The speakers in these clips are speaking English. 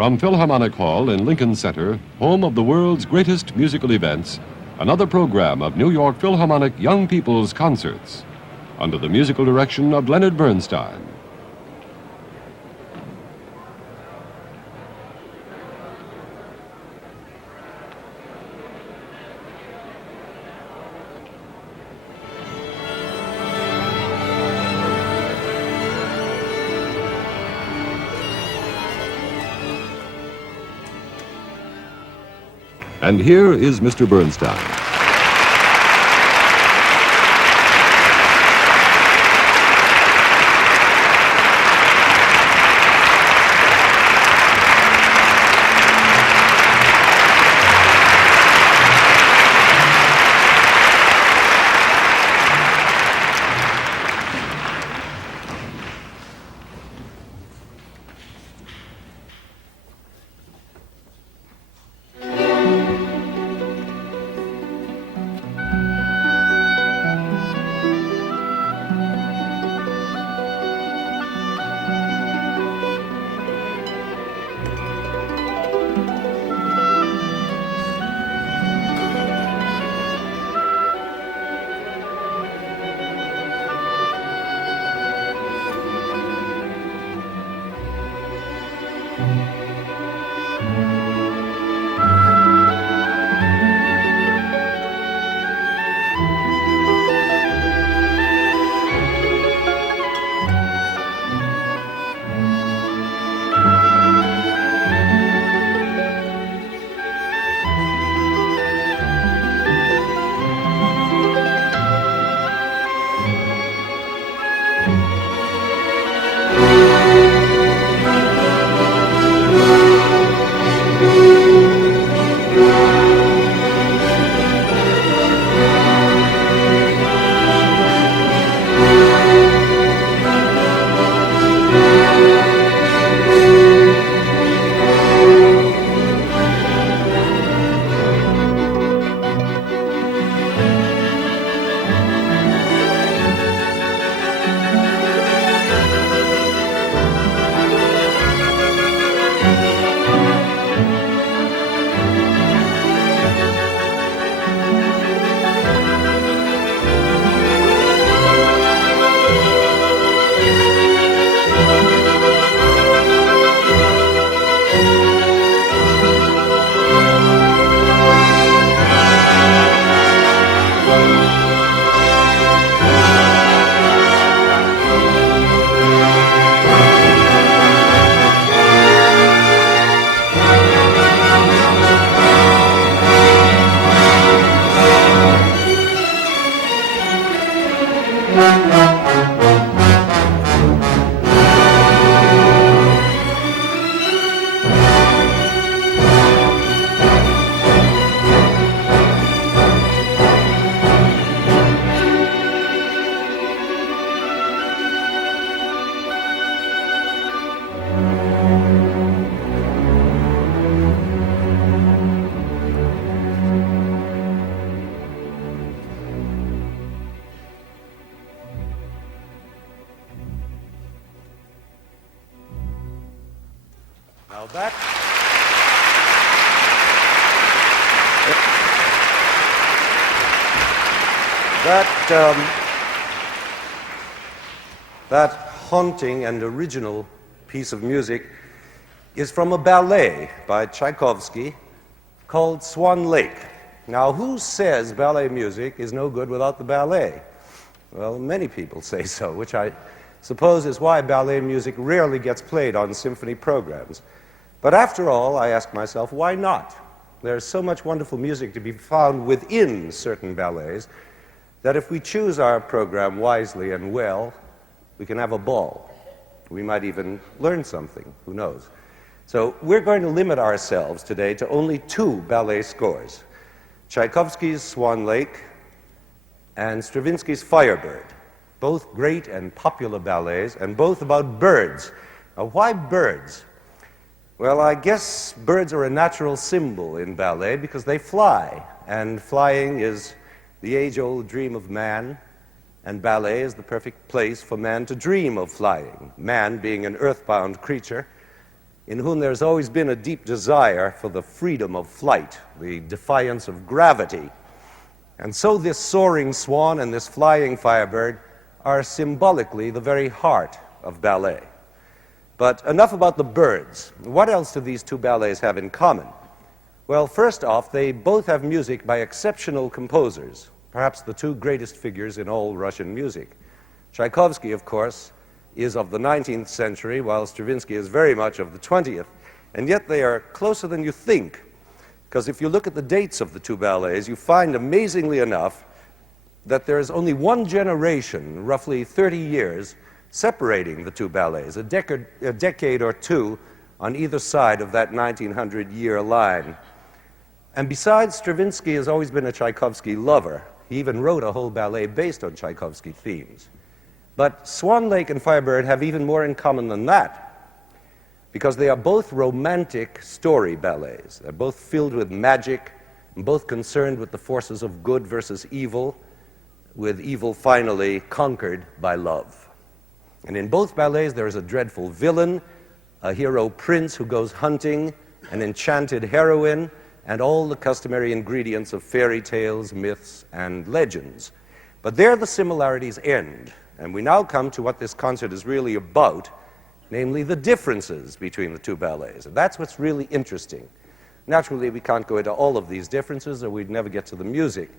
From Philharmonic Hall in Lincoln Center, home of the world's greatest musical events, another program of New York Philharmonic Young People's Concerts, under the musical direction of Leonard Bernstein. And here is Mr. Bernstein. Now that haunting and original piece of music is from a ballet by Tchaikovsky called Swan Lake. Now, who says ballet music is no good without the ballet? Well, many people say so, which I suppose is why ballet music rarely gets played on symphony programs. But after all, I ask myself, why not? There's so much wonderful music to be found within certain ballets that if we choose our program wisely and well, we can have a ball. We might even learn something, who knows? So we're going to limit ourselves today to only two ballet scores, Tchaikovsky's Swan Lake and Stravinsky's Firebird, both great and popular ballets, and both about birds. Now, why birds? Well, I guess birds are a natural symbol in ballet because they fly, and flying is the age-old dream of man, and ballet is the perfect place for man to dream of flying, man being an earthbound creature in whom there's always been a deep desire for the freedom of flight, the defiance of gravity. And so this soaring swan and this flying firebird are symbolically the very heart of ballet. But enough about the birds. What else do these two ballets have in common? Well, first off, they both have music by exceptional composers, perhaps the two greatest figures in all Russian music. Tchaikovsky, of course, is of the 19th century, while Stravinsky is very much of the 20th. And yet they are closer than you think, because if you look at the dates of the two ballets, you find, amazingly enough, that there is only one generation, roughly 30 years, separating the two ballets, a decade or two on either side of that 1900-year line. And besides, Stravinsky has always been a Tchaikovsky lover. He even wrote a whole ballet based on Tchaikovsky themes. But Swan Lake and Firebird have even more in common than that, because they are both romantic story ballets. They're both filled with magic, and both concerned with the forces of good versus evil, with evil finally conquered by love. And in both ballets, there is a dreadful villain, a hero prince who goes hunting, an enchanted heroine, and all the customary ingredients of fairy tales, myths, and legends. But there the similarities end, and we now come to what this concert is really about, namely the differences between the two ballets. And that's what's really interesting. Naturally, we can't go into all of these differences, or we'd never get to the music.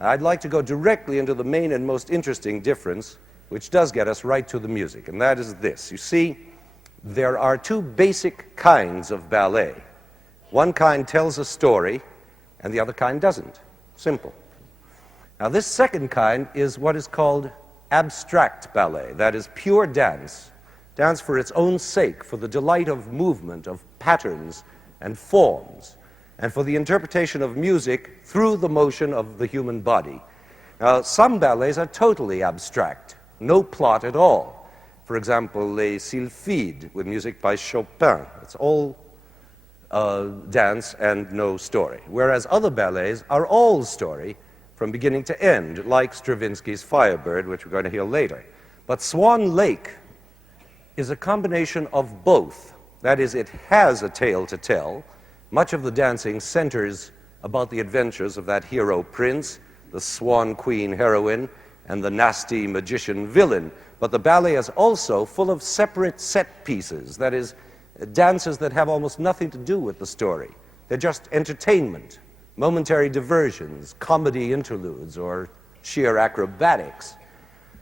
I'd like to go directly into the main and most interesting difference, which does get us right to the music, and that is this. You see, there are two basic kinds of ballet. One kind tells a story, and the other kind doesn't. Simple. Now, this second kind is what is called abstract ballet. That is pure dance, dance for its own sake, for the delight of movement, of patterns and forms, and for the interpretation of music through the motion of the human body. Now, some ballets are totally abstract, no plot at all. For example, Les Sylphides, with music by Chopin. It's all dance and no story. Whereas other ballets are all story from beginning to end, like Stravinsky's Firebird, which we're going to hear later. But Swan Lake is a combination of both. That is, it has a tale to tell. Much of the dancing centers about the adventures of that hero prince, the swan queen heroine, and the nasty magician villain. But the ballet is also full of separate set pieces, that is, dances that have almost nothing to do with the story. They're just entertainment, momentary diversions, comedy interludes, or sheer acrobatics.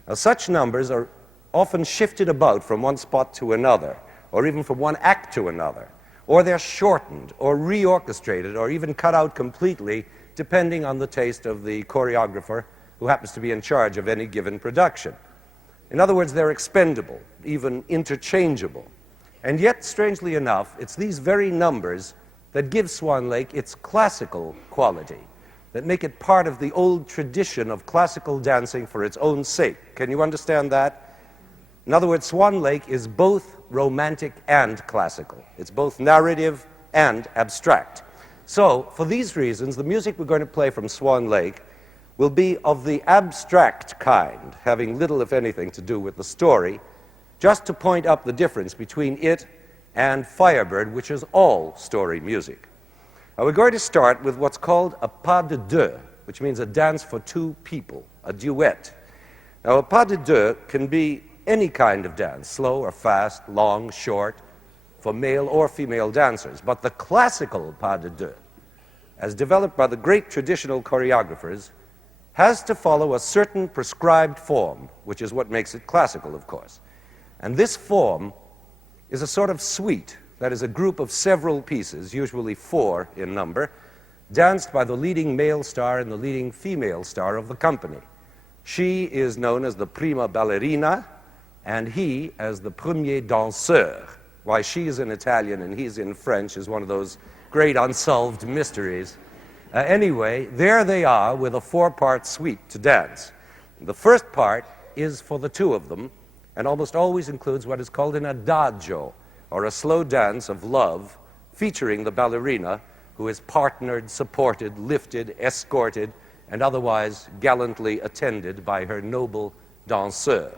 Now, such numbers are often shifted about from one spot to another, or even from one act to another, or they're shortened, or reorchestrated, or even cut out completely, depending on the taste of the choreographer who happens to be in charge of any given production. In other words, they're expendable, even interchangeable. And yet, strangely enough, it's these very numbers that give Swan Lake its classical quality, that make it part of the old tradition of classical dancing for its own sake. Can you understand that? In other words, Swan Lake is both romantic and classical. It's both narrative and abstract. So, for these reasons, the music we're going to play from Swan Lake will be of the abstract kind, having little, if anything, to do with the story, just to point up the difference between it and Firebird, which is all story music. Now, we're going to start with what's called a pas de deux, which means a dance for two people, a duet. Now, a pas de deux can be any kind of dance, slow or fast, long, short, for male or female dancers. But the classical pas de deux, as developed by the great traditional choreographers, has to follow a certain prescribed form, which is what makes it classical, of course. And this form is a sort of suite, that is a group of several pieces, usually 4 in number, danced by the leading male star and the leading female star of the company. She is known as the prima ballerina, and he as the premier danseur. Why she is in Italian and he's in French is one of those great unsolved mysteries. Anyway, there they are with a 4-part suite to dance. The first part is for the two of them, and almost always includes what is called an adagio, or a slow dance of love, featuring the ballerina, who is partnered, supported, lifted, escorted, and otherwise gallantly attended by her noble danseur.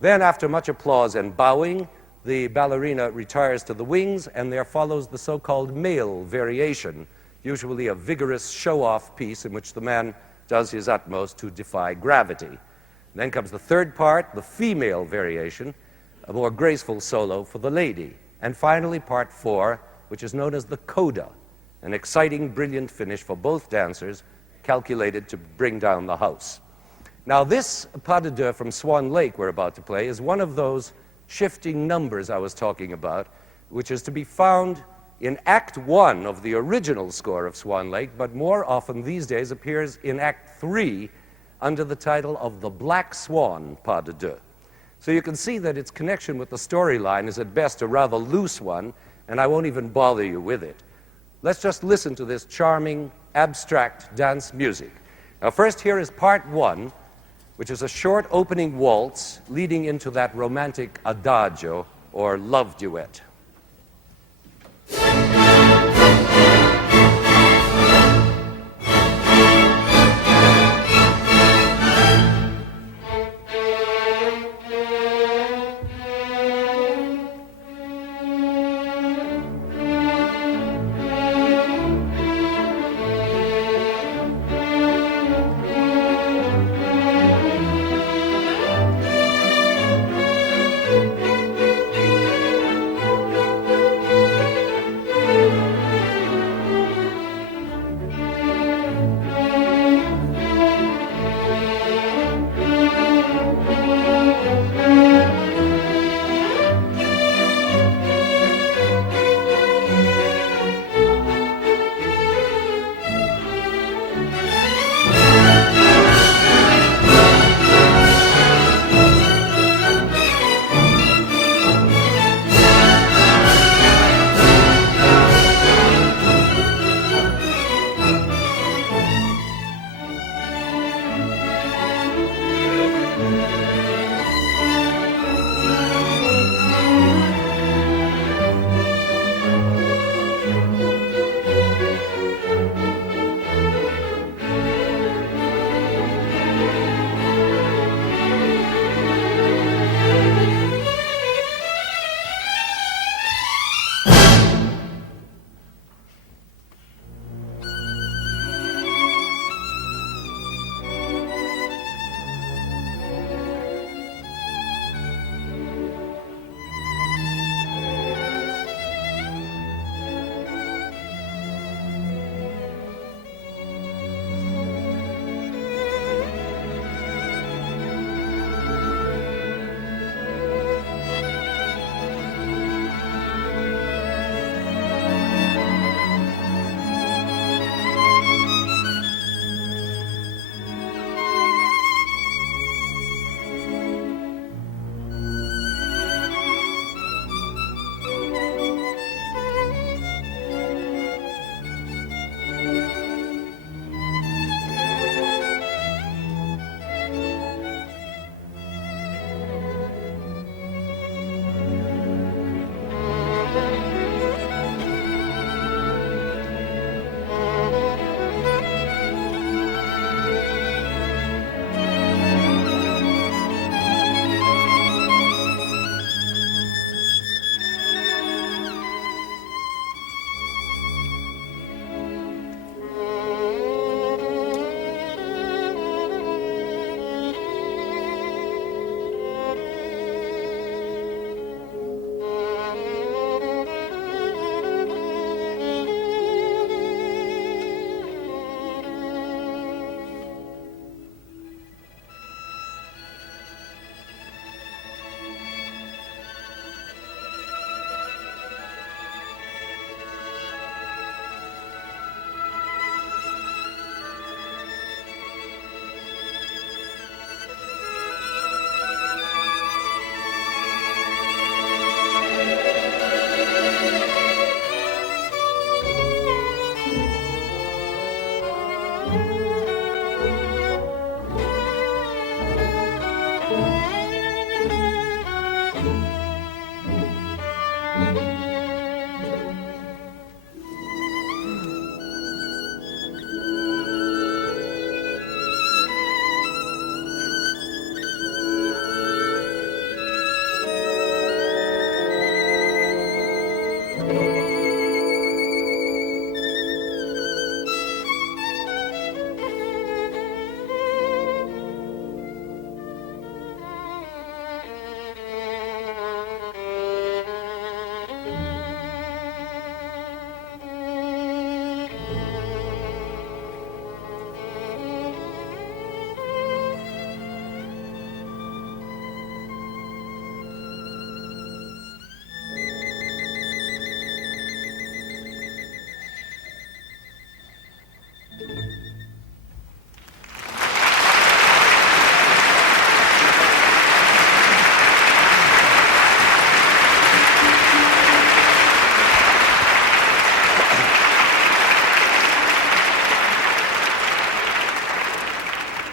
Then, after much applause and bowing, the ballerina retires to the wings, and there follows the so-called male variation, usually a vigorous show-off piece in which the man does his utmost to defy gravity. Then comes the third part, the female variation, a more graceful solo for the lady. And finally, part 4, which is known as the coda, an exciting, brilliant finish for both dancers, calculated to bring down the house. Now, this pas de deux from Swan Lake we're about to play is one of those shifting numbers I was talking about, which is to be found in Act 1 of the original score of Swan Lake, but more often these days appears in Act 3 under the title of The Black Swan Pas de Deux. So you can see that its connection with the storyline is at best a rather loose one, and I won't even bother you with it. Let's just listen to this charming, abstract dance music. Now, first, here is part 1, which is a short opening waltz leading into that romantic adagio, or love duet.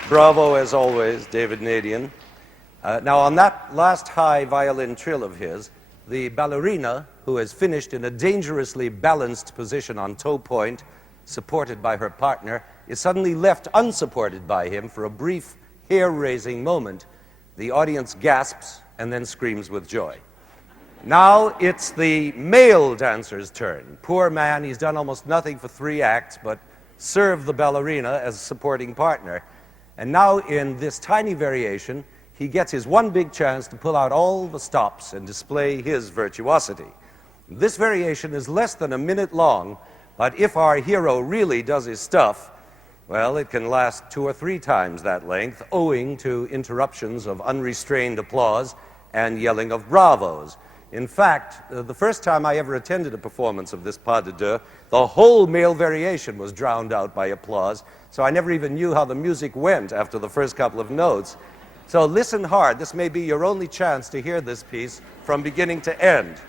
Bravo, as always, David Nadian. Now, on that last high violin trill of his, the ballerina, who has finished in a dangerously balanced position on toe point, supported by her partner, is suddenly left unsupported by him for a brief, hair-raising moment. The audience gasps and then screams with joy. Now it's the male dancer's turn. Poor man, he's done almost nothing for 3 acts but serve the ballerina as a supporting partner. And now in this tiny variation, he gets his one big chance to pull out all the stops and display his virtuosity. This variation is less than a minute long, but if our hero really does his stuff, well, it can last 2 or 3 times that length, owing to interruptions of unrestrained applause and yelling of bravos. In fact, the first time I ever attended a performance of this pas de deux, the whole male variation was drowned out by applause, so I never even knew how the music went after the first couple of notes. So listen hard. This may be your only chance to hear this piece from beginning to end.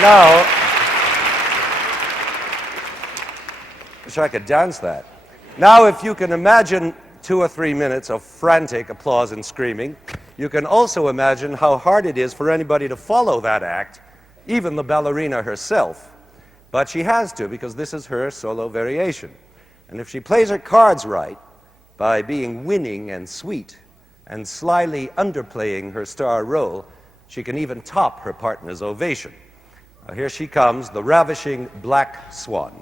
Now, wish I could dance that. Now, if you can imagine 2 or 3 minutes of frantic applause and screaming, you can also imagine how hard it is for anybody to follow that act, even the ballerina herself. But she has to, because this is her solo variation. And if she plays her cards right, by being winning and sweet and slyly underplaying her star role, she can even top her partner's ovation. Now, here she comes, the ravishing Black Swan.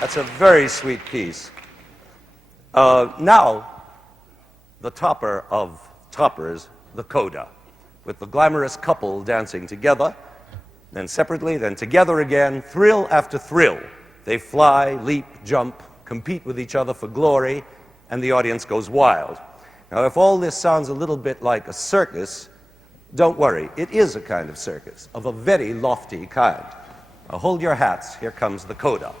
That's a very sweet piece. Now, the topper of toppers, the coda, with the glamorous couple dancing together, then separately, then together again, thrill after thrill. They fly, leap, jump, compete with each other for glory, and the audience goes wild. Now, if all this sounds a little bit like a circus, don't worry. It is a kind of circus, of a very lofty kind. Now, hold your hats. Here comes the coda.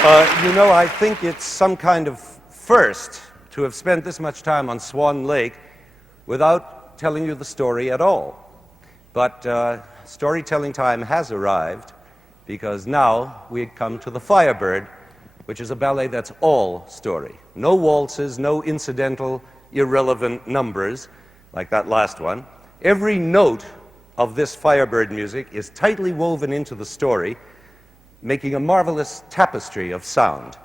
I think it's some kind of first to have spent this much time on Swan Lake without telling you the story at all. But storytelling time has arrived, because now we come to The Firebird, which is a ballet that's all story. No waltzes, no incidental, irrelevant numbers like that last one. Every note of this Firebird music is tightly woven into the story, making a marvelous tapestry of sound.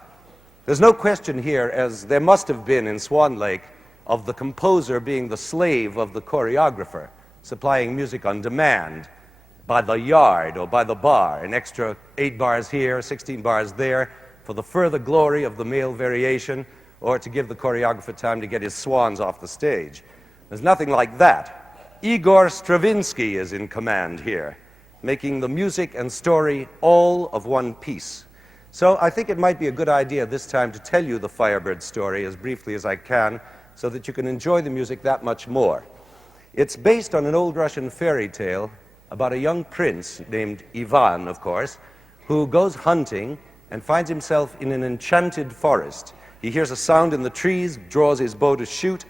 There's no question here, as there must have been in Swan Lake, of the composer being the slave of the choreographer, supplying music on demand, by the yard or by the bar, an extra 8 bars here, 16 bars there, for the further glory of the male variation, or to give the choreographer time to get his swans off the stage. There's nothing like that. Igor Stravinsky is in command here, making the music and story all of one piece. So I think it might be a good idea this time to tell you the Firebird story as briefly as I can, so that you can enjoy the music that much more. It's based on an old Russian fairy tale about a young prince named Ivan, of course, who goes hunting and finds himself in an enchanted forest. He hears a sound in the trees, draws his bow to shoot,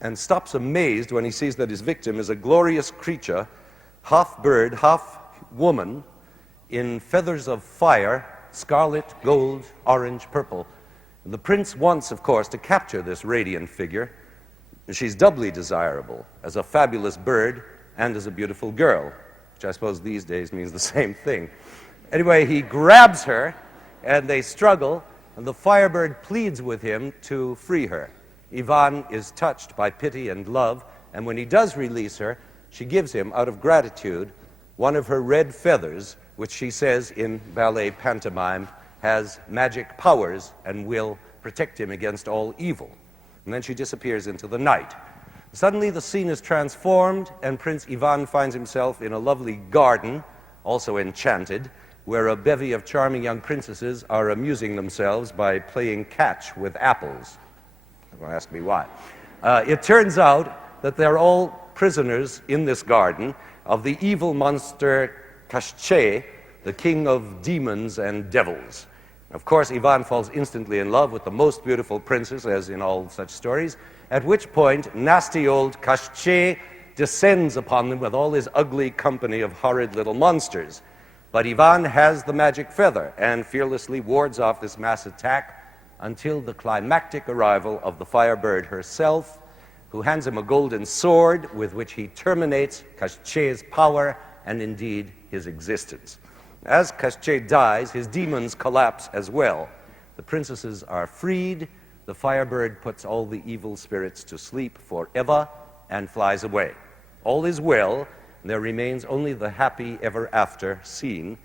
and stops amazed when he sees that his victim is a glorious creature, half bird, half woman, in feathers of fire, scarlet, gold, orange, purple. And the prince wants, of course, to capture this radiant figure. She's doubly desirable as a fabulous bird and as a beautiful girl, which I suppose these days means the same thing. Anyway, he grabs her, and they struggle, and the Firebird pleads with him to free her. Ivan is touched by pity and love, and when he does release her, she gives him, out of gratitude, one of her red feathers, which she says in ballet pantomime has magic powers and will protect him against all evil. And then she disappears into the night. Suddenly the scene is transformed, and Prince Ivan finds himself in a lovely garden, also enchanted, where a bevy of charming young princesses are amusing themselves by playing catch with apples. Don't ask me why. It turns out that they're all prisoners in this garden of the evil monster Koschei, the king of demons and devils. Of course, Ivan falls instantly in love with the most beautiful princess, as in all such stories, at which point nasty old Koschei descends upon them with all his ugly company of horrid little monsters. But Ivan has the magic feather and fearlessly wards off this mass attack until the climactic arrival of the Firebird herself, who hands him a golden sword with which he terminates Koschei's power and indeed his existence. As Koschei dies, his demons collapse as well. The princesses are freed. The Firebird puts all the evil spirits to sleep forever and flies away. All is well. There remains only the happy ever after scene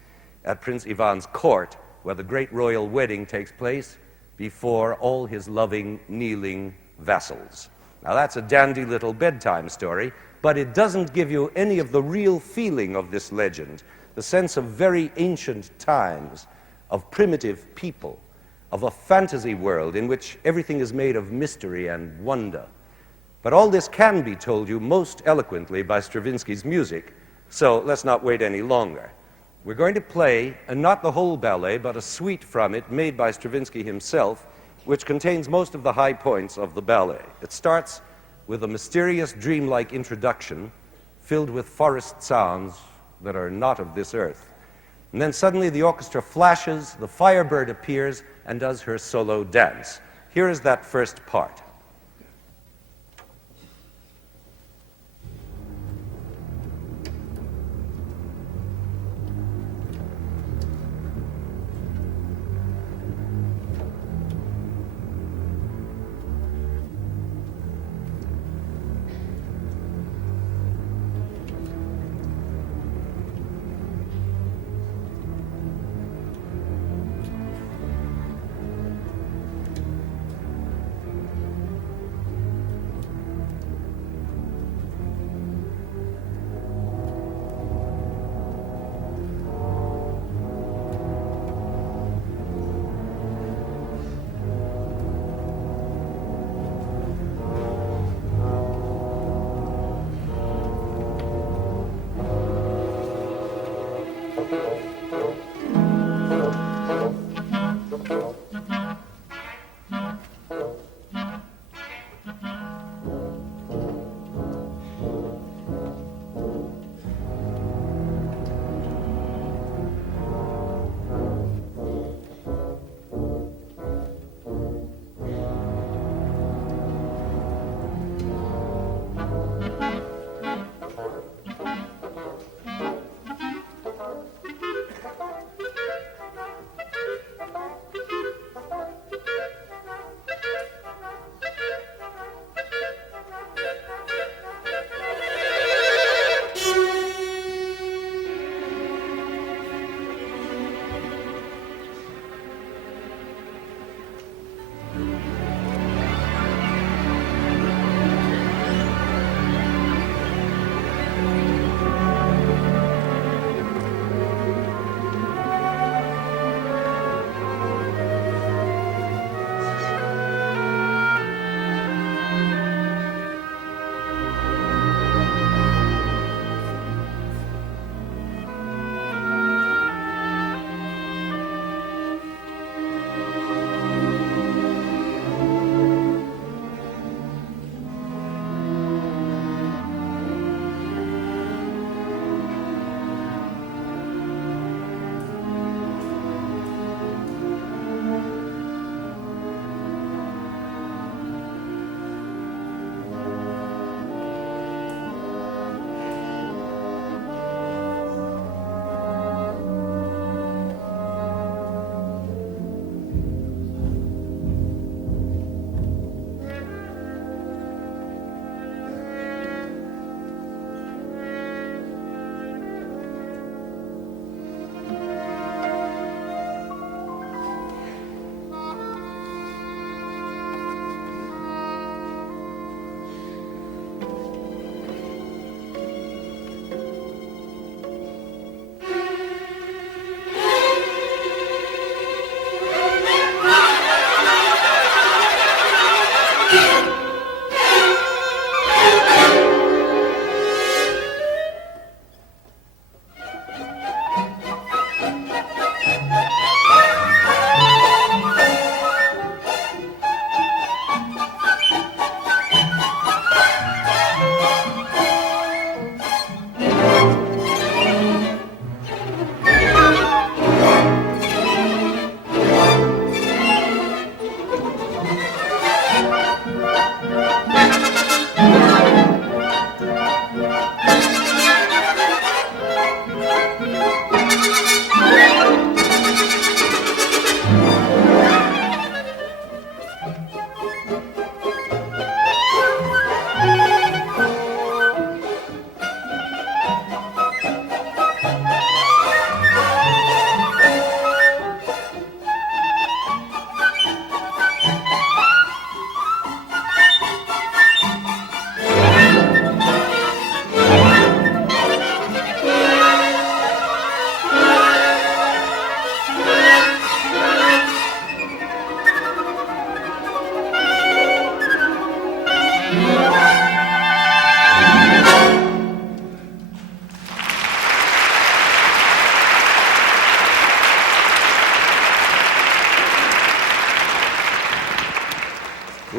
at Prince Ivan's court, where the great royal wedding takes place before all his loving, kneeling vassals. Now that's a dandy little bedtime story, but it doesn't give you any of the real feeling of this legend, the sense of very ancient times, of primitive people, of a fantasy world in which everything is made of mystery and wonder. But all this can be told you most eloquently by Stravinsky's music, so let's not wait any longer. We're going to play, and not the whole ballet, but a suite from it made by Stravinsky himself, which contains most of the high points of the ballet. It starts with a mysterious, dreamlike introduction filled with forest sounds that are not of this earth. And then suddenly the orchestra flashes, the Firebird appears and does her solo dance. Here is that first part.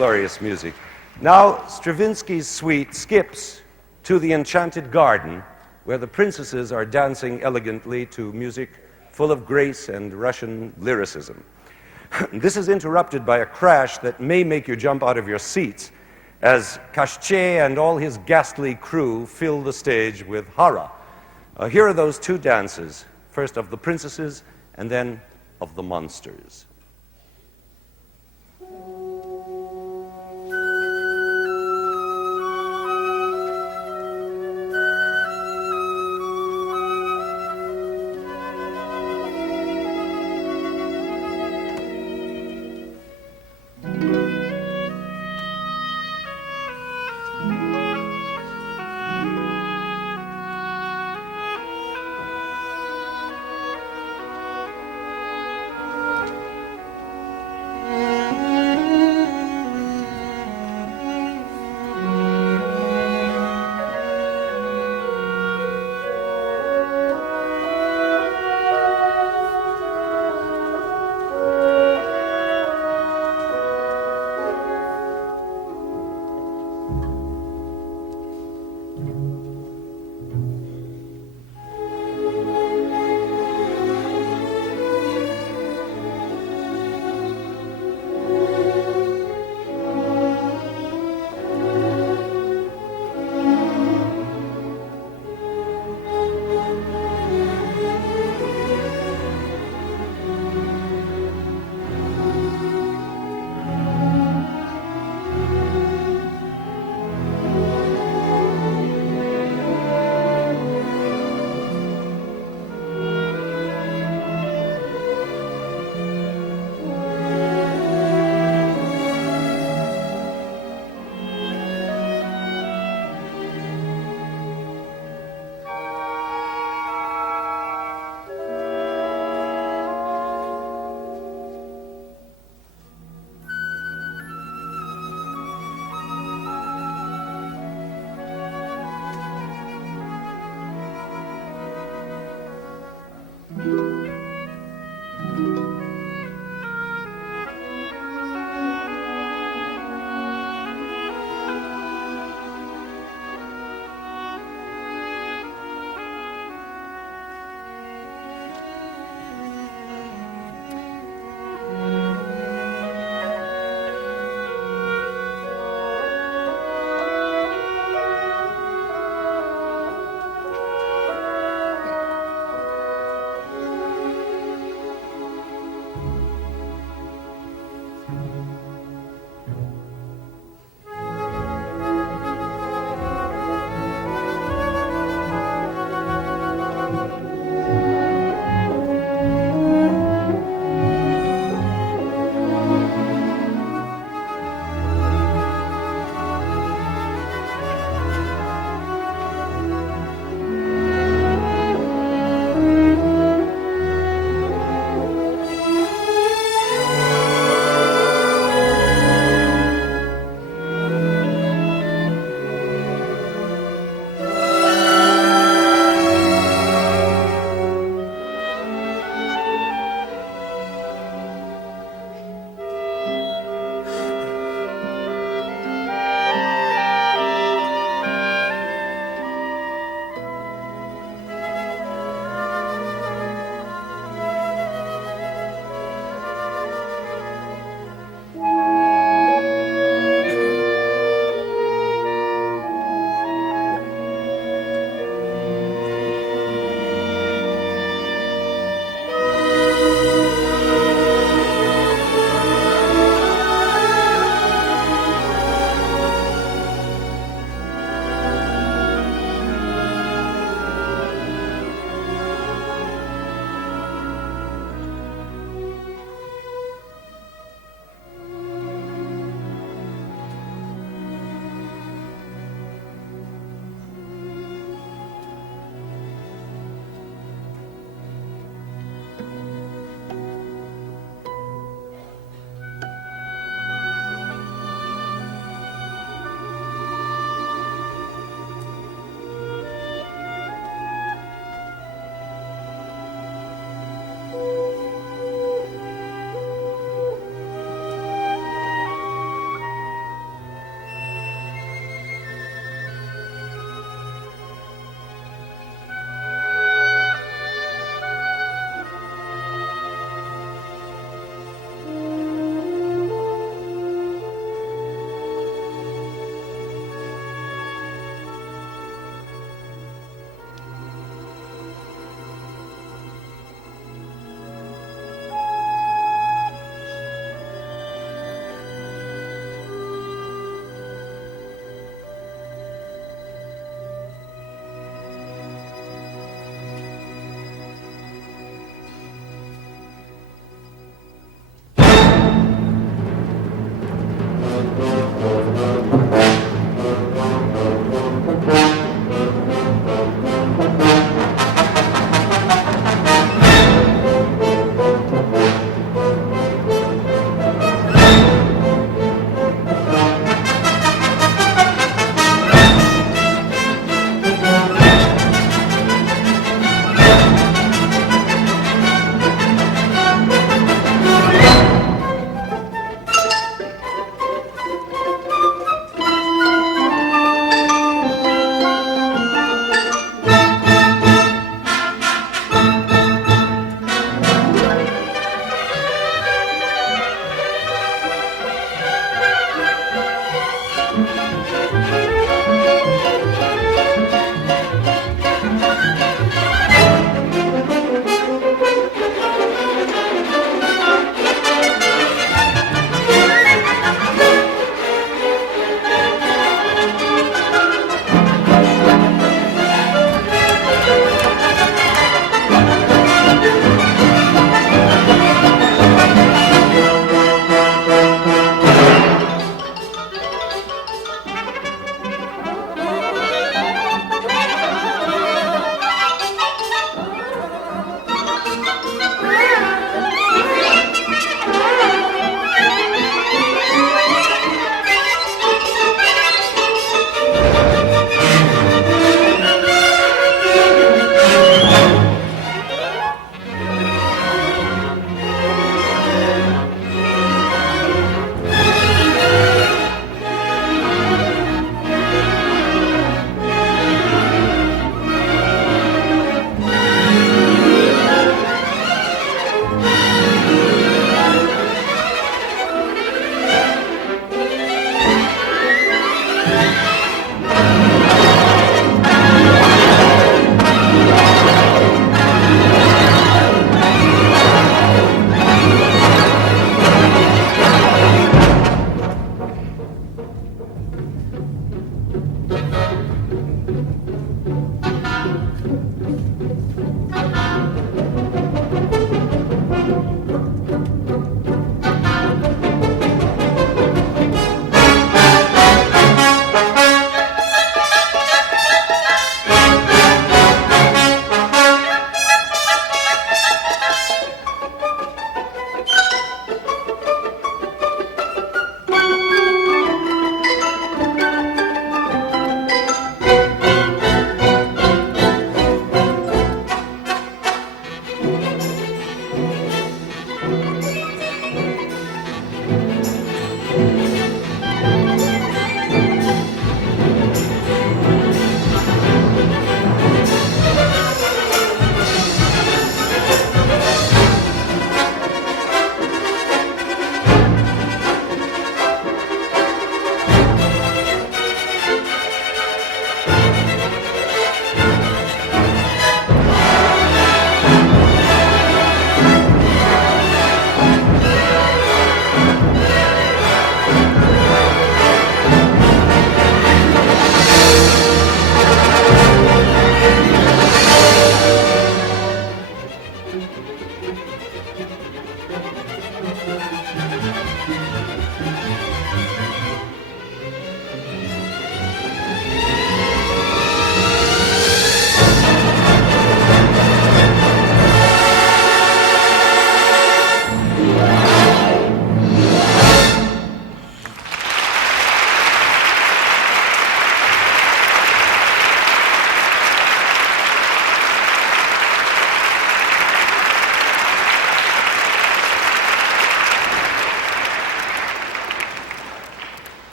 glorious music. Now, Stravinsky's suite skips to the Enchanted Garden, where the princesses are dancing elegantly to music full of grace and Russian lyricism. This is interrupted by a crash that may make you jump out of your seats as Koshchei and all his ghastly crew fill the stage with horror. Here are those two dances, first of the princesses and then of the monsters.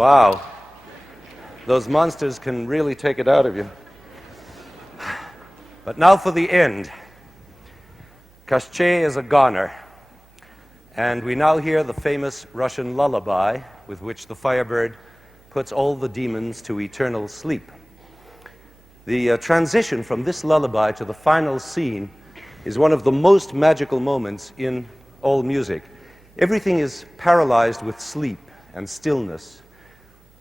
Wow. Those monsters can really take it out of you. But now for the end. Koshchei is a goner, and we now hear the famous Russian lullaby with which the Firebird puts all the demons to eternal sleep. The transition from this lullaby to the final scene is one of the most magical moments in all music. Everything is paralyzed with sleep and stillness.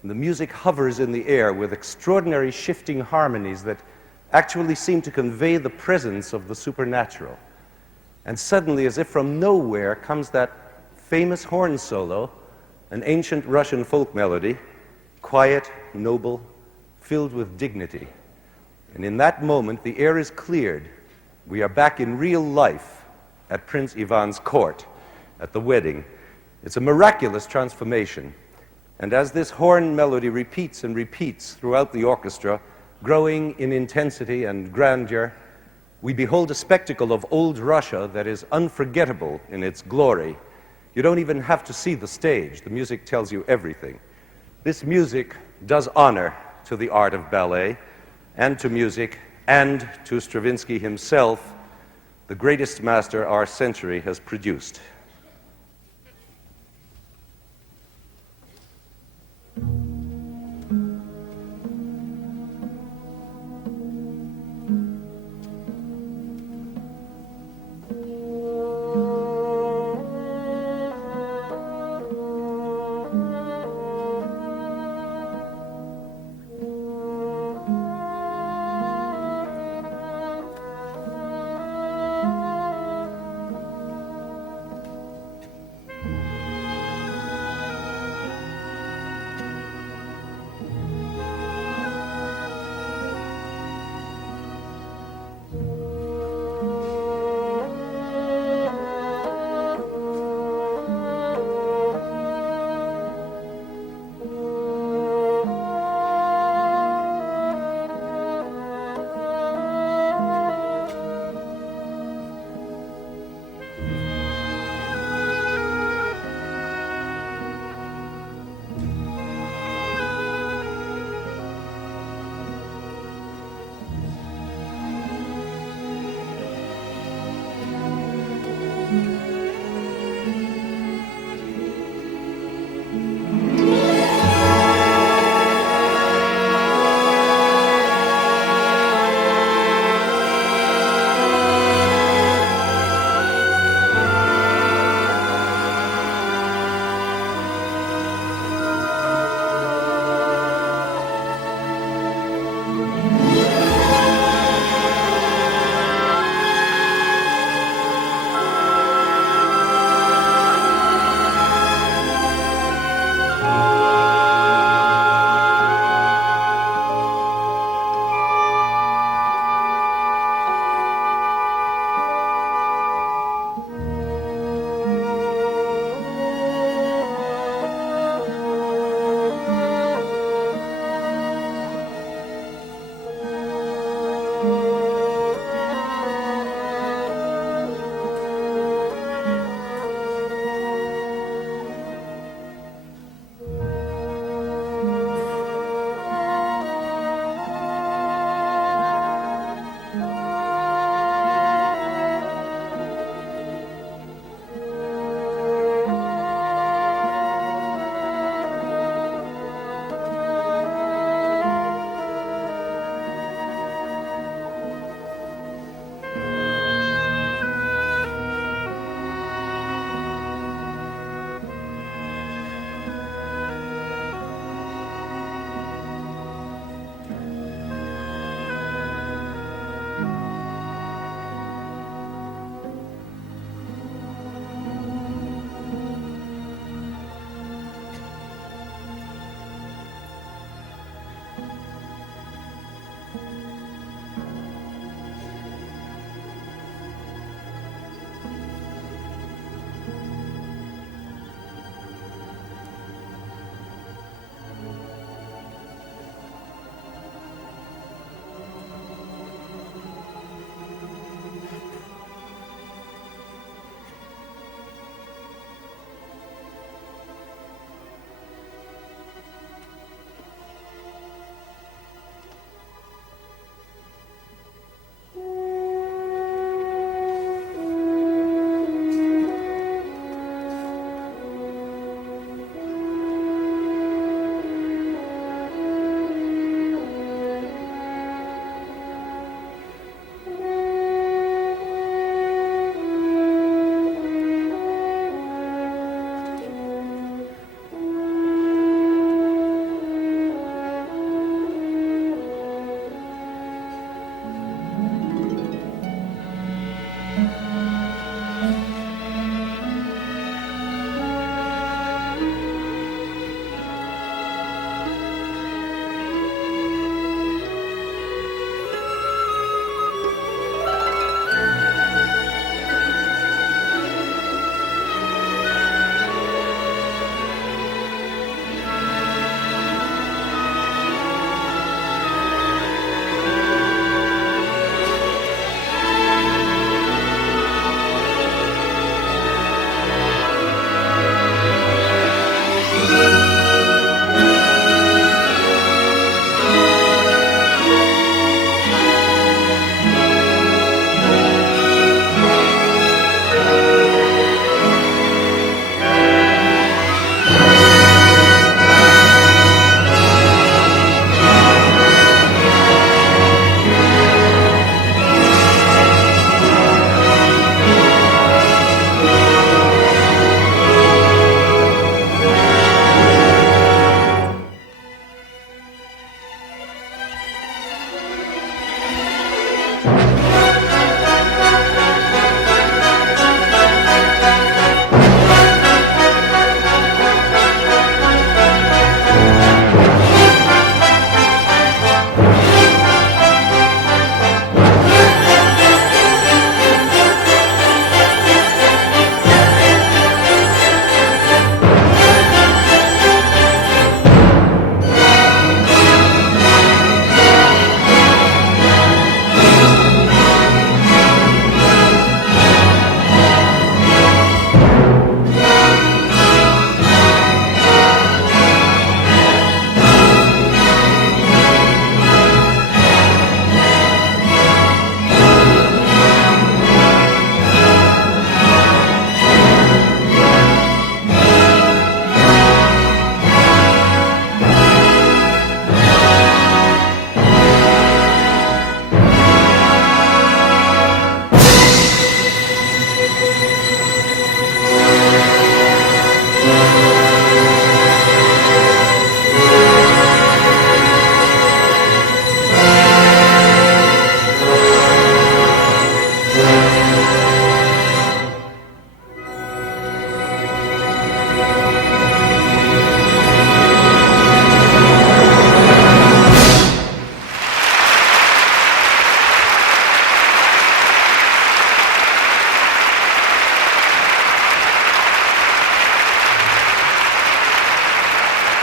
And the music hovers in the air with extraordinary shifting harmonies that actually seem to convey the presence of the supernatural. And suddenly, as if from nowhere, comes that famous horn solo, an ancient Russian folk melody, quiet, noble, filled with dignity. And in that moment, the air is cleared. We are back in real life at Prince Ivan's court, at the wedding. It's a miraculous transformation. And as this horn melody repeats and repeats throughout the orchestra, growing in intensity and grandeur, we behold a spectacle of old Russia that is unforgettable in its glory. You don't even have to see the stage. The music tells you everything. This music does honor to the art of ballet and to music and to Stravinsky himself, the greatest master our century has produced.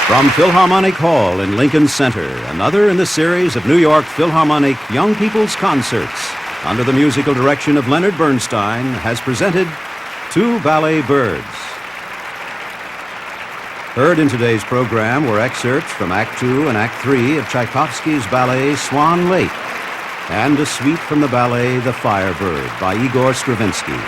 From Philharmonic Hall in Lincoln Center, another in the series of New York Philharmonic Young People's Concerts, under the musical direction of Leonard Bernstein, has presented Two Ballet Birds. Heard in today's program were excerpts from Act Two and Act Three of Tchaikovsky's ballet Swan Lake, and a suite from the ballet The Firebird by Igor Stravinsky.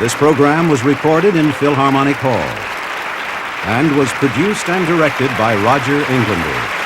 This program was recorded in Philharmonic Hall and was produced and directed by Roger Englander.